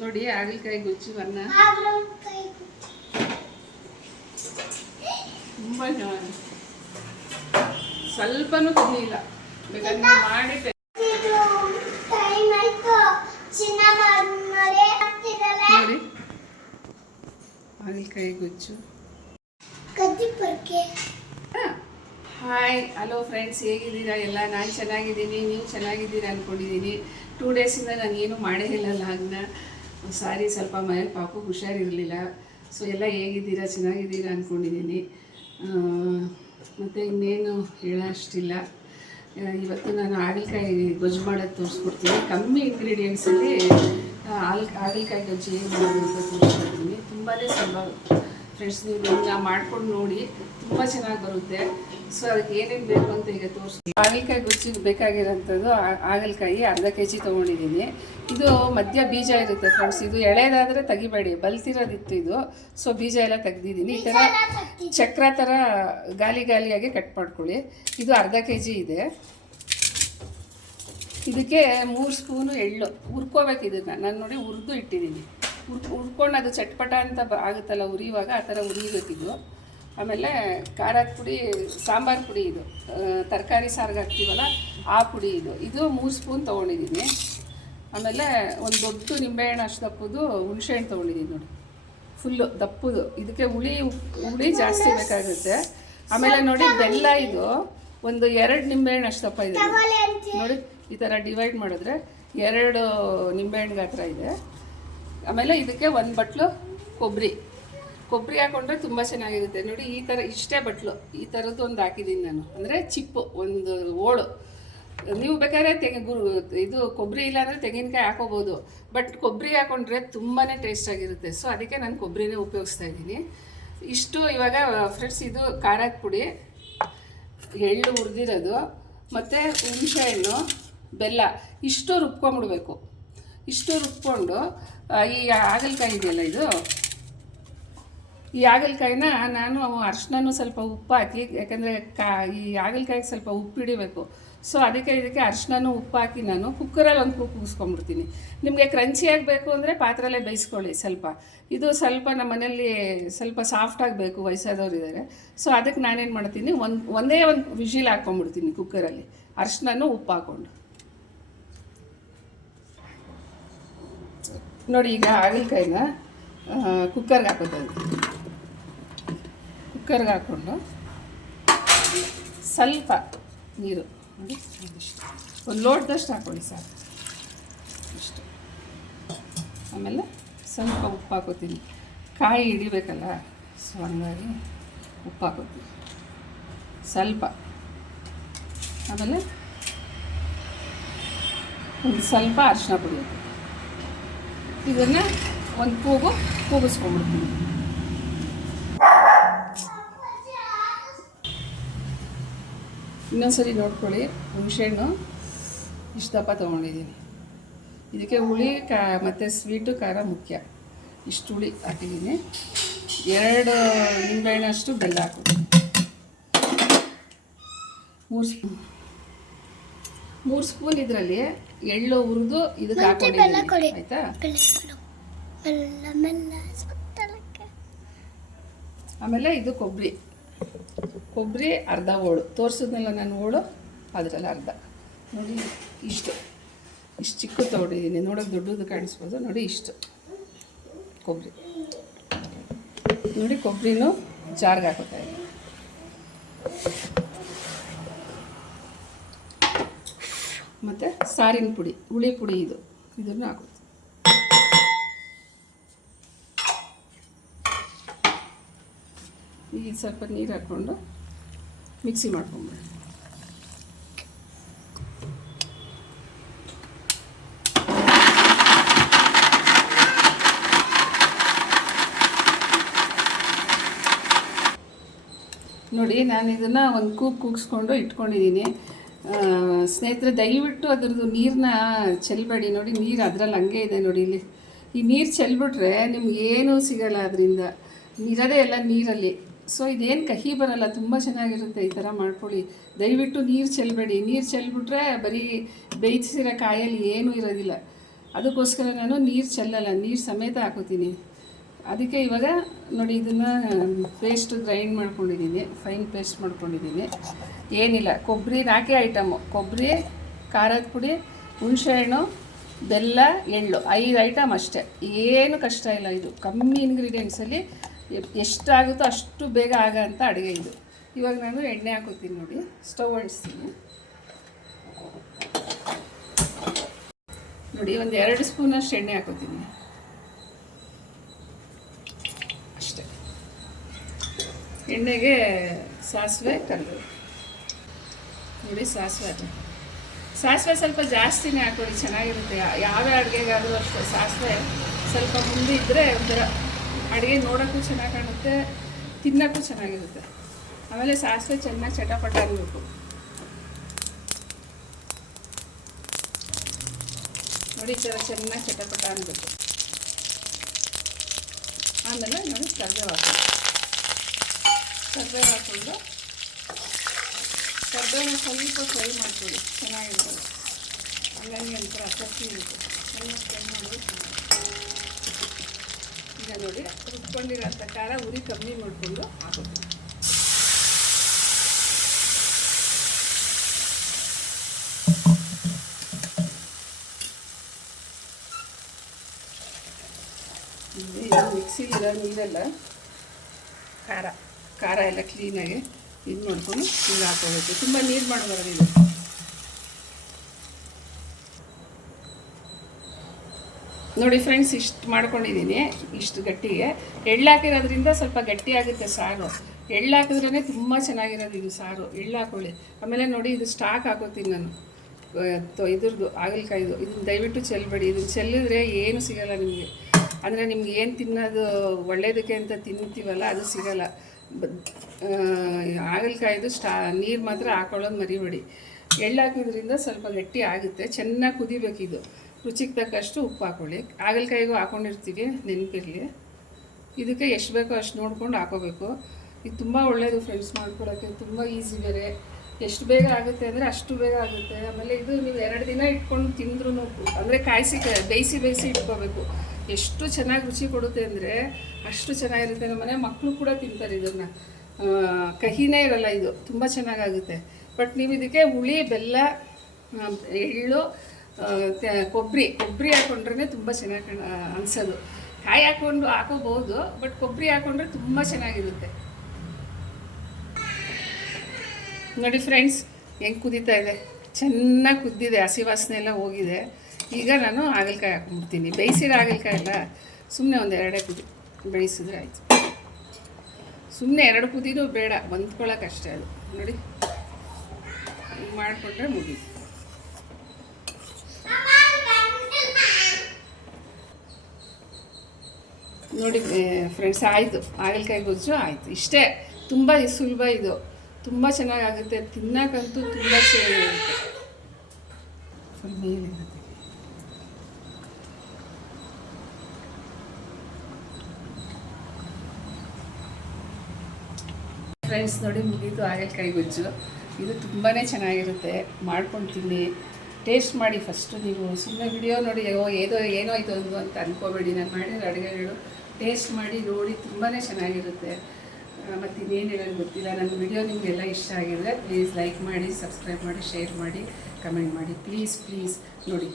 ನೋಡಿ ಹಾಗಲಕಾಯಿ ಹಾಗಲಕಾಯಿ ತುಂಬ ಸ್ವಲ್ಪನೂ ತಿನ್ನಿಲ್ಲ. ಬೇಕಾದ್ರೆ ಮಾಡಿ ನೋಡಿ. ಹಾಗಲಕಾಯಿ ಪರ್ಕೆ. ಹಾಯ್ ಹಲೋ ಫ್ರೆಂಡ್ಸ್ ಹೇಗಿದ್ದೀರಾ? ಎಲ್ಲ ನಾನು ಚೆನ್ನಾಗಿದ್ದೀನಿ. ನೀವು ಚೆನ್ನಾಗಿದ್ದೀರಾ ಅಂದ್ಕೊಂಡಿದ್ದೀನಿ ಟೂ ಡೇಸಿಂದ ನಾನು ಏನು ಮಾಡೇ ಇಲ್ಲ ಲಾಗ್ನ ಸಾರಿ ಸ್ವಲ್ಪ ಮನೇಲಿ ಪಾಪು ಹುಷಾರಿರಲಿಲ್ಲ. ಸೊ ಎಲ್ಲ ಹೇಗಿದ್ದೀರಾ? ಚೆನ್ನಾಗಿದ್ದೀರಾ ಅಂದ್ಕೊಂಡಿದ್ದೀನಿ ಮತ್ತು ಇನ್ನೇನು ಹೇಳೋಷ್ಟಿಲ್ಲ. ಇವತ್ತು ನಾನು ಹಾಗಲಕಾಯಿ ಗೊಜ್ಜು ಮಾಡೋದು ತೋರಿಸ್ಕೊಡ್ತೀನಿ. ಕಮ್ಮಿ ಇಂಗ್ರೀಡಿಯೆಂಟ್ಸಲ್ಲಿ ಹಾಲ್, ಹಾಗಲಕಾಯಿ ಗೊಜ್ಜು ಏನು ಮಾಡೋದು ಅಂತ ತೋರಿಸ್ಕೊಡ್ತೀನಿ. ತುಂಬಾ ಸುಲಭ. ಫ್ರೆಂಡ್ಸ್ ನೀವು ಇದನ್ನ ಮಾಡ್ಕೊಂಡು ನೋಡಿ ತುಂಬ ಚೆನ್ನಾಗಿ ಬರುತ್ತೆ. ಸೊ ಅದಕ್ಕೆ ಏನೇನು ಬೇಕು ಅಂತ ಈಗ ತೋರಿಸಿ ಹಾಗಲಕಾಯಿ ಗುಚ್ಚಿಗೆ ಬೇಕಾಗಿರೋಂಥದ್ದು ಹಾಗಲಕಾಯಿ ಅರ್ಧ ಕೆ ಜಿ ತೊಗೊಂಡಿದ್ದೀನಿ. ಇದು ಮಧ್ಯ ಬೀಜ ಇರುತ್ತೆ ಫ್ರೆಂಡ್ಸ್. ಇದು ಎಳೆದಾದರೆ ತೆಗಿಬೇಡಿ. ಬಲ್ತಿರೋದಿತ್ತು ಇದು. ಸೊ ಬೀಜ ಎಲ್ಲ ತೆಗ್ದಿದ್ದೀನಿ. ಈ ಥರ ಚಕ್ರ ಥರ ಗಾಲಿ ಗಾಲಿಯಾಗಿ ಕಟ್ ಮಾಡ್ಕೊಳ್ಳಿ. ಇದು ಅರ್ಧ ಕೆ ಜಿ ಇದೆ. ಇದಕ್ಕೆ ಮೂರು ಸ್ಪೂನು ಎಳ್ಳು. ಹುರ್ಕೋಬೇಕು ಇದನ್ನು. ನಾನು ನೋಡಿ ಹುರಿದು ಇಟ್ಟಿದ್ದೀನಿ. ಹುರ್ ಉಟ್ಕೊಂಡು ಅದು ಚಟ್ಪಟ ಅಂತ ಆಗುತ್ತಲ್ಲ ಉರಿಯುವಾಗ ಆ ಥರ ಉರಿಬೇಕಿದ್ದು ಆಮೇಲೆ ಖಾರದ ಪುಡಿ, ಸಾಂಬಾರು ಪುಡಿ ಇದು. ತರಕಾರಿ ಸಾರಿಗೆ ಹಾಕ್ತೀವಲ್ಲ, ಆ ಪುಡಿ ಇದು. ಇದು ಮೂರು ಸ್ಪೂನ್ ತೊಗೊಂಡಿದ್ದೀನಿ. ಆಮೇಲೆ ಒಂದು ದೊಡ್ಡ ನಿಂಬೆಹಣ್ಣು ಅಷ್ಟು ದಪ್ಪದು ಹುಣಸೆಹಣ್ಣು ತೊಗೊಂಡಿದ್ದೀನಿ ನೋಡಿ. ಫುಲ್ಲು ದಪ್ಪದು. ಇದಕ್ಕೆ ಹುಳಿ ಹುಳಿ ಜಾಸ್ತಿ ಬೇಕಾಗುತ್ತೆ. ಆಮೇಲೆ ನೋಡಿ ಬೆಲ್ಲ ಇದು. ಒಂದು ಎರಡು ನಿಂಬೆಹಣ್ಣು ಅಷ್ಟು ದಪ್ಪ ಇದೆ. ನೋಡಿ, ಈ ಥರ ಡಿವೈಡ್ ಮಾಡಿದ್ರೆ ಎರಡು ನಿಂಬೆಹಣ್ಣು ಗಾತ್ರ ಇದೆ. ಆಮೇಲೆ ಇದಕ್ಕೆ ಒಂದು ಬಟ್ಲು ಕೊಬ್ಬರಿ ಕೊಬ್ಬರಿ ಹಾಕೊಂಡ್ರೆ ತುಂಬ ಚೆನ್ನಾಗಿರುತ್ತೆ. ನೋಡಿ, ಈ ಥರ ಇಷ್ಟೇ ಬಟ್ಲು. ಈ ಥರದ್ದು ಒಂದು ಹಾಕಿದ್ದೀನಿ ನಾನು. ಅಂದರೆ ಚಿಪ್ಪು, ಒಂದು ಓಳು. ನೀವು ಬೇಕಾದ್ರೆ ತೆಂಗಿ ಇದು ಕೊಬ್ಬರಿ ಇಲ್ಲಾಂದರೆ ತೆಂಗಿನಕಾಯಿ ಹಾಕೋಬೋದು. ಬಟ್ ಕೊಬ್ಬರಿ ಹಾಕೊಂಡ್ರೆ ತುಂಬಾ ಟೇಸ್ಟ್ ಆಗಿರುತ್ತೆ. ಸೊ, ಅದಕ್ಕೆ ನಾನು ಕೊಬ್ಬರಿನೇ ಉಪಯೋಗಿಸ್ತಾ ಇದ್ದೀನಿ. ಇಷ್ಟು ಇವಾಗ, ಫ್ರೆಂಡ್ಸ್, ಇದು ಖಾರದ ಪುಡಿ. ಎಳ್ಳು ಹುರಿದಿರೋದು. ಮತ್ತು ಹುಣಸೆಹಣ್ಣು ಬೆಲ್ಲ. ಇಷ್ಟು ರುಬ್ಕೊಂಬಿಡ್ಬೇಕು ಇಷ್ಟು ರುಬ್ಕೊಂಡು ಈ ಹಾಗಲಕಾಯಿ ಇದೆಯಲ್ಲ ಇದು? ಈ ಹಾಗಲಕಾಯಿನ ನಾನು ಅರ್ಶಿನೂ ಸ್ವಲ್ಪ ಉಪ್ಪು ಹಾಕಿ, ಯಾಕಂದರೆ ಕಾ, ಈ ಹಾಗಲಕಾಯಿಗೆ ಸ್ವಲ್ಪ ಉಪ್ಪು ಹಿಡಿಬೇಕು. ಸೊ ಅದಕ್ಕೆ ಇದಕ್ಕೆ ಅರ್ಶಿನೂ ಉಪ್ಪು ಹಾಕಿ ನಾನು ಕುಕ್ಕರಲ್ಲಿ ಒಂದು ಕುಕ್ ಕೂಗಿಸ್ಕೊಂಡ್ಬಿಡ್ತೀನಿ ನಿಮಗೆ ಕ್ರಂಚಿ ಆಗಬೇಕು ಅಂದರೆ ಪಾತ್ರೆಲ್ಲೇ ಬೇಯಿಸ್ಕೊಳ್ಳಿ ಸ್ವಲ್ಪ. ಇದು ಸ್ವಲ್ಪ ನಮ್ಮ ಮನೇಲಿ ಸ್ವಲ್ಪ ಸಾಫ್ಟ್ ಆಗಬೇಕು, ವಯಸ್ಸಾದವ್ರು ಇದ್ದಾರೆ. ಸೊ ಅದಕ್ಕೆ ನಾನೇನು ಮಾಡ್ತೀನಿ, ಒಂದು, ಒಂದೇ ಒಂದು ವಿಷಿಲ್ ಹಾಕ್ಕೊಂಡ್ಬಿಡ್ತೀನಿ ಕುಕ್ಕರಲ್ಲಿ ಅರ್ಶಿನೂ ಉಪ್ಪು ಹಾಕ್ಕೊಂಡು. ನೋಡಿ, ಈಗ ಹಾಗಲಕಾಯಿನ ಕುಕ್ಕರ್ಗೆ ಹಾಕೋದು ಕುಕ್ಕರ್ಗೆ ಹಾಕ್ಕೊಂಡು ಸ್ವಲ್ಪ ನೀರು. ಒಂದು ಲೋಟದಷ್ಟು ಹಾಕ್ಕೊಳ್ಳಿ ಸಾಕು. ಇಷ್ಟು ಆಮೇಲೆ ಸ್ವಲ್ಪ ಉಪ್ಪು ಹಾಕೋತೀನಿ. ಕಾಯಿ ಹಿಡಿಬೇಕಲ್ಲ, ಸೊ ಹಂಗಾಗಿ ಉಪ್ಪು ಹಾಕೋತೀನಿ. ಸ್ವಲ್ಪ. ಆಮೇಲೆ ಒಂದು ಸ್ವಲ್ಪ ಅರಿಶಿನ ಪುಡಿ ಇದನ್ನು ಒಂದು ಕೂಗು ಕೂಗಿಸ್ಕೊಂಡ್ಬಿಡ್ತೀನಿ. ಇನ್ನೊಂದ್ಸರಿ ನೋಡ್ಕೊಳ್ಳಿ, ಹುಣಸೆಹಣ್ಣು ಇಷ್ಟು ದಪ್ಪ ತೊಗೊಂಡಿದ್ದೀನಿ. ಇದಕ್ಕೆ ಹುಳಿ, ಕಾ, ಮತ್ತು ಸ್ವೀಟು ಖಾರ ಮುಖ್ಯ. ಇಷ್ಟು ಹುಳಿ ಹಾಕಿದ್ದೀನಿ. ಎರಡು ನಿಂಬೆಹಣ್ಣಷ್ಟು ಬೆಲ್ಲ ಹಾಕೋದು. ಮೂರು ಮೂರು ಸ್ಪೂನ್ ಇದರಲ್ಲಿ ಎಳ್ಳು ಹುರಿದು ಇದಕ್ಕೆ ಹಾಕೊಂಡಿದ್ದೀನಿ ಆಯ್ತಾ? ಆಮೇಲೆ ಇದು ಕೊಬ್ಬರಿ. ಕೊಬ್ಬರಿ ಅರ್ಧ ಓಳು. ತೋರಿಸಿದ್ನಲ್ಲ ನಾನು ಹೋಳು ಅದರಲ್ಲಿ ಅರ್ಧ. ನೋಡಿ ಇಷ್ಟು. ಇಷ್ಟು ಚಿಕ್ಕ ತೊಗೊಂಡಿದ್ದೀನಿ. ನೋಡೋಕೆ ದೊಡ್ಡದು ಕಾಣಿಸ್ಬೋದು. ನೋಡಿ ಇಷ್ಟು. ಕೊಬ್ಬರಿ. ನೋಡಿ ಕೊಬ್ಬರಿನೂ ಜಾರ್ಗೆ ಹಾಕೋತಾ ಇದ್ದೀನಿ. ಮತ್ತು ಸಾರಿನ ಪುಡಿ, ಹುಳಿ ಪುಡಿ ಇದು. ಇದನ್ನು ಹಾಕೋದು. ಈಗ ಸ್ವಲ್ಪ ನೀರು ಹಾಕ್ಕೊಂಡು ಮಿಕ್ಸಿ ಮಾಡ್ಕೊಂಬಿಡಿ. ನೋಡಿ ನಾನು ಇದನ್ನು ಒಂದು ಕೂಗ್ ಕೂಗಿಸ್ಕೊಂಡು ಇಟ್ಕೊಂಡಿದ್ದೀನಿ ಸ್ನೇಹಿತರೆ, ದಯವಿಟ್ಟು ಅದರದ್ದು ನೀರನ್ನ ಚೆಲ್ಲಬೇಡಿ ನೋಡಿ, ನೀರು ಅದರಲ್ಲಿ ಹಂಗೆ ಇದೆ ನೋಡಿ ಇಲ್ಲಿ. ಈ ನೀರು ಚೆಲ್ಬಿಟ್ರೆ ನಿಮ್ಗೆ ಏನೂ ಸಿಗಲ್ಲ ಅದರಿಂದ. ಇರೋದೇ ಎಲ್ಲ ನೀರಲ್ಲಿ. ಸೊ ಇದೇನು ಕಹಿ ಬರಲ್ಲ, ತುಂಬ ಚೆನ್ನಾಗಿರುತ್ತೆ ಈ ಥರ ಮಾಡ್ಕೊಳ್ಳಿ. ದಯವಿಟ್ಟು ನೀರು ಚೆಲ್ಲಬೇಡಿ ನೀರು ಚೆಲ್ಬಿಟ್ರೆ ಬರೀ ಬೇಯಿಸಿರೋ ಕಾಯಲ್ಲಿ ಏನೂ ಇರೋದಿಲ್ಲ. ಅದಕ್ಕೋಸ್ಕರ ನಾನು ನೀರು ಚೆಲ್ಲಲ್ಲ, ನೀರು ಸಮೇತ ಹಾಕೋತೀನಿ. ಅದಕ್ಕೆ ಇವಾಗ ನೋಡಿ ಇದನ್ನು ಪೇಸ್ಟ್ ಗ್ರೈಂಡ್ ಮಾಡ್ಕೊಂಡಿದ್ದೀನಿ ಫೈನ್ ಪೇಸ್ಟ್ ಮಾಡ್ಕೊಂಡಿದ್ದೀನಿ ಏನಿಲ್ಲ ಕೊಬ್ಬರಿ ನಾಲ್ಕೇ ಐಟಮು ಕೊಬ್ಬರಿ ಖಾರದ ಪುಡಿ, ಹುಣಸೆಹಣ್ಣು, ಬೆಲ್ಲ, ಎಳ್ಳು, ಐದು ಐಟಮ್ ಅಷ್ಟೇ. ಏನು ಕಷ್ಟ ಇಲ್ಲ ಇದು. ಕಮ್ಮಿ ಇಂಗ್ರೀಡಿಯೆಂಟ್ಸಲ್ಲಿ ಎಷ್ಟಾಗುತ್ತೋ ಅಷ್ಟು ಬೇಗ ಆಗೋಂಥ ಅಡುಗೆ ಇದು. ಇವಾಗ ನಾನು ಎಣ್ಣೆ ಹಾಕೋತೀನಿ ನೋಡಿ ಸ್ಟವ್ ಅಂಟಿಸ್ತೀನಿ. ನೋಡಿ, ಒಂದು ಎರಡು ಸ್ಪೂನಷ್ಟು ಎಣ್ಣೆ ಹಾಕೋತೀನಿ. ಎಣ್ಣೆಗೆ ಸಾಸಿವೆ ಕರಿಬೇವು. ನೋಡಿ ಸಾಸಿವೆ ಅದು. ಸಾಸಿವೆ ಸ್ವಲ್ಪ ಜಾಸ್ತಿನೇ ಹಾಕೊಳ್ಳಿ ಚೆನ್ನಾಗಿರುತ್ತೆ. ಯಾವ್ಯಾವ ಯಾವ ಅಡುಗೆಗಾದರೂ ಅಷ್ಟೇ, ಸಾಸಿವೆ ಸ್ವಲ್ಪ ಮುಂದೆ ಇದ್ದರೆ ಒಂಥರ ಅಡುಗೆ ನೋಡೋಕ್ಕೂ ಚೆನ್ನಾಗಿ ಕಾಣುತ್ತೆ, ತಿನ್ನೋಕ್ಕೂ ಚೆನ್ನಾಗಿರುತ್ತೆ. ಆಮೇಲೆ ಸಾಸಿವೆ ಚೆನ್ನಾಗಿ ಚಟಪಟ ಆಗಬೇಕು. ನೋಡಿ ಈ ಥರ ಚೆನ್ನಾಗಿ ಚಟಪಟ ಅನ್ಬೇಕು ಆಮೇಲೆ ನೋಡಿ ಕರ್ಬೇವು ಕರ್ಬೇವು ಹಾಕ್ಕೊಂಡು ಕರ್ಬೇವನ್ನ ಸ್ವಲ್ಪ ಫ್ರೈ ಮಾಡ್ಕೊಳ್ಳಿ. ಚೆನ್ನಾಗಿರ್ತದೆ. ಹಂಗಾಗಿ ಒಂಥರ ಆಸಕ್ತಿ ಇರುತ್ತೆ. ಎಲ್ಲ ಫ್ರೈ ಮಾಡೋದು ಈಗ ನೋಡಿ, ರುಬ್ಕೊಂಡಿರೋಂಥ ಖಾರ ಉರಿ ಕಮ್ಮಿ ಮಾಡಿಕೊಂಡು ಹಾಕೋದು ಮಿಕ್ಸಿಲಿರೋ ನೀರೆಲ್ಲ ಖಾರ. ಖಾರ ಎಲ್ಲ ಕ್ಲೀನಾಗಿ ಇದು ಮಾಡ್ಕೊಂಡು ನೀರು ಹಾಕೋಬೇಕು ತುಂಬ ನೀರು ಮಾಡಬಾರ್ದು ಇದು ನೋಡಿ ಫ್ರೆಂಡ್ಸ್ ಇಷ್ಟು ಮಾಡ್ಕೊಂಡಿದ್ದೀನಿ ಇಷ್ಟು ಗಟ್ಟಿಗೆ. ಎಳ್ಳು ಹಾಕಿರೋದ್ರಿಂದ ಸ್ವಲ್ಪ ಗಟ್ಟಿ ಆಗುತ್ತೆ ಸಾರು. ಎಳ್ಳು ಹಾಕಿದ್ರೇ ತುಂಬ ಚೆನ್ನಾಗಿರೋದು ಇದು ಸಾರು. ಎಳ್ಳು ಹಾಕೊಳ್ಳಿ. ಆಮೇಲೆ ನೋಡಿ ಇದು ಸ್ಟಾಕ್ ಹಾಕೋತೀನಿ ನಾನು. ಇದ್ರದ್ದು ಹಾಗಲಕಾಯ್ದು. ಇದನ್ನು ದಯವಿಟ್ಟು ಚೆಲ್ಲಬೇಡಿ ಇದನ್ನು ಚೆಲ್ಲಿದ್ರೆ ಏನು ಸಿಗಲ್ಲ ನಿಮಗೆ. ಅಂದರೆ ನಿಮ್ಗೆ ಏನು ತಿನ್ನೋದು ಒಳ್ಳೆಯದಕ್ಕೆ ಅಂತ ತಿಂತೀವಲ್ಲ, ಅದು ಸಿಗಲ್ಲ. ಹಾಗಲಕಾಯ್ದು ಸ್ಟಾ, ನೀರು ಮಾತ್ರ ಹಾಕೊಳ್ಳೋದು ಮರಿಬೇಡಿ. ಎಳ್ಳು ಹಾಕಿದ್ರಿಂದ ಸ್ವಲ್ಪ ಗಟ್ಟಿ ಆಗುತ್ತೆ, ಚೆನ್ನಾಗಿ ಕುದಿಬೇಕಿದು. ರುಚಿಗೆ ತಕ್ಕಷ್ಟು ಉಪ್ಪು ಹಾಕೊಳ್ಳಿ. ಹಾಗಲಕಾಯಿಗೂ ಹಾಕೊಂಡಿರ್ತೀವಿ, ನೆನಪಿರಲಿ. ಇದಕ್ಕೆ ಎಷ್ಟು ಬೇಕೋ ಅಷ್ಟು ನೋಡ್ಕೊಂಡು ಹಾಕೋಬೇಕು. ಇದು ತುಂಬ ಒಳ್ಳೆಯದು ಫ್ರೆಂಡ್ಸ್ ಮಾಡ್ಕೊಳ್ಳೋಕ್ಕೆ ತುಂಬ ಈಸಿ ಬೇರೆ. ಎಷ್ಟು ಬೇಗ ಆಗುತ್ತೆ ಅಂದರೆ ಅಷ್ಟು ಬೇಗ ಆಗುತ್ತೆ. ಆಮೇಲೆ ಇದು ನೀವು ಎರಡು ದಿನ ಇಟ್ಕೊಂಡು ತಿಂದ್ರೂ ಅಂದರೆ ಕಾಯಿಸಿ, ಬೇಯಿಸಿ ಬೇಯಿಸಿ ಇಟ್ಕೋಬೇಕು. ಎಷ್ಟು ಚೆನ್ನಾಗಿ ರುಚಿ ಕೊಡುತ್ತೆ ಅಂದರೆ ಅಷ್ಟು ಚೆನ್ನಾಗಿರುತ್ತೆ. ನಮ್ಮ ಮನೆ ಮಕ್ಕಳು ಕೂಡ ತಿಂತಾರೆ ಇದನ್ನು. ಕಹಿನೇ ಇರಲ್ಲ ಇದು. ತುಂಬ ಚೆನ್ನಾಗಾಗುತ್ತೆ. ಬಟ್ ನೀವು ಇದಕ್ಕೆ ಹುಳಿ, ಬೆಲ್ಲ ಎಳ್ಳು ಕೊಬ್ಬರಿ ಕೊಬ್ಬರಿ ಹಾಕ್ಕೊಂಡ್ರೆ ತುಂಬ ಚೆನ್ನಾಗಿ ಕಾಣ, ಅನ್ಸೋದು. ಕಾಯಿ ಹಾಕ್ಕೊಂಡು ಹಾಕೋಬಹುದು ಬಟ್ ಕೊಬ್ಬರಿ ಹಾಕೊಂಡ್ರೆ ತುಂಬ ಚೆನ್ನಾಗಿರುತ್ತೆ. ನೋಡಿ ಫ್ರೆಂಡ್ಸ್ ಹೆಂಗೆ ಕುದೀತಾ ಇದೆ. ಚೆನ್ನಾಗಿ ಕುದ್ದಿದೆ. ಹಸಿ ವಾಸನೆ ಎಲ್ಲ ಹೋಗಿದೆ. ಈಗ ನಾನು ಹಾಗಲಕಾಯಿ ಹಾಕ್ಬಿಡ್ತೀನಿ. ಬೇಯಿಸಿರೋ ಹಾಗಲಕಾಯಿ ಅಲ್ಲ ಸುಮ್ಮನೆ ಒಂದು ಎರಡೇ ಕುದಿ ಬೇಯಿಸಿದ್ರೆ ಆಯಿತು. ಸುಮ್ಮನೆ ಎರಡು ಕುದಿನೂ ಬೇಡ ಹೊಂದ್ಕೊಳ್ಳೋಕೆ ಅದು. ನೋಡಿ ಮಾಡಿಕೊಂಡ್ರೆ ಮುಗೀತು. ನೋಡಿ ಫ್ರೆಂಡ್ಸ್ ಆಯಿತು. ಹಾಗಲಕಾಯಿ ಗೊಜ್ಜು ಆಯಿತು. ಇಷ್ಟೇ. ತುಂಬ ಸುಲಭ ಇದು. ತುಂಬ ಚೆನ್ನಾಗಾಗುತ್ತೆ. ತಿನ್ನಕ್ಕಂತೂ ತುಂಬ ಚೆನ್ನಾಗಿರುತ್ತೆ. ಫ್ರೆಂಡ್ಸ್ ನೋಡಿ ಮುಗೀತು ಹಾಗಲಕಾಯಿ ಗೊಜ್ಜು. ಇದು ತುಂಬಾ ಚೆನ್ನಾಗಿರುತ್ತೆ. ಮಾಡ್ಕೊಂಡು ತಿನ್ನಿ ಟೇಸ್ಟ್ ಮಾಡಿ ಫಸ್ಟು ನೀವು. ಸುಮ್ಮನೆ ವಿಡಿಯೋ ನೋಡಿ ಓ ಏದೋ ಏನೋ ಇದು ಒಂದು ಅಂತ ಅನ್ಕೋಬೇಡಿ. ನಾನು ಮಾಡಿರೋ ಅಡುಗೆಗಳು ಟೇಸ್ಟ್ ಮಾಡಿ ನೋಡಿ ತುಂಬಾ ಚೆನ್ನಾಗಿರುತ್ತೆ. ಮತ್ತು ಇನ್ನೇನು ಹೇಳೋದು ಗೊತ್ತಿಲ್ಲ. ನನ್ನ ವಿಡಿಯೋ ನಿಮಗೆಲ್ಲ ಇಷ್ಟ ಆಗಿದೆ ಪ್ಲೀಸ್ ಲೈಕ್ ಮಾಡಿ ಸಬ್ಸ್ಕ್ರೈಬ್ ಮಾಡಿ ಶೇರ್ ಮಾಡಿ ಕಮೆಂಟ್ ಮಾಡಿ. ಪ್ಲೀಸ್ ಪ್ಲೀಸ್ ನೋಡಿ.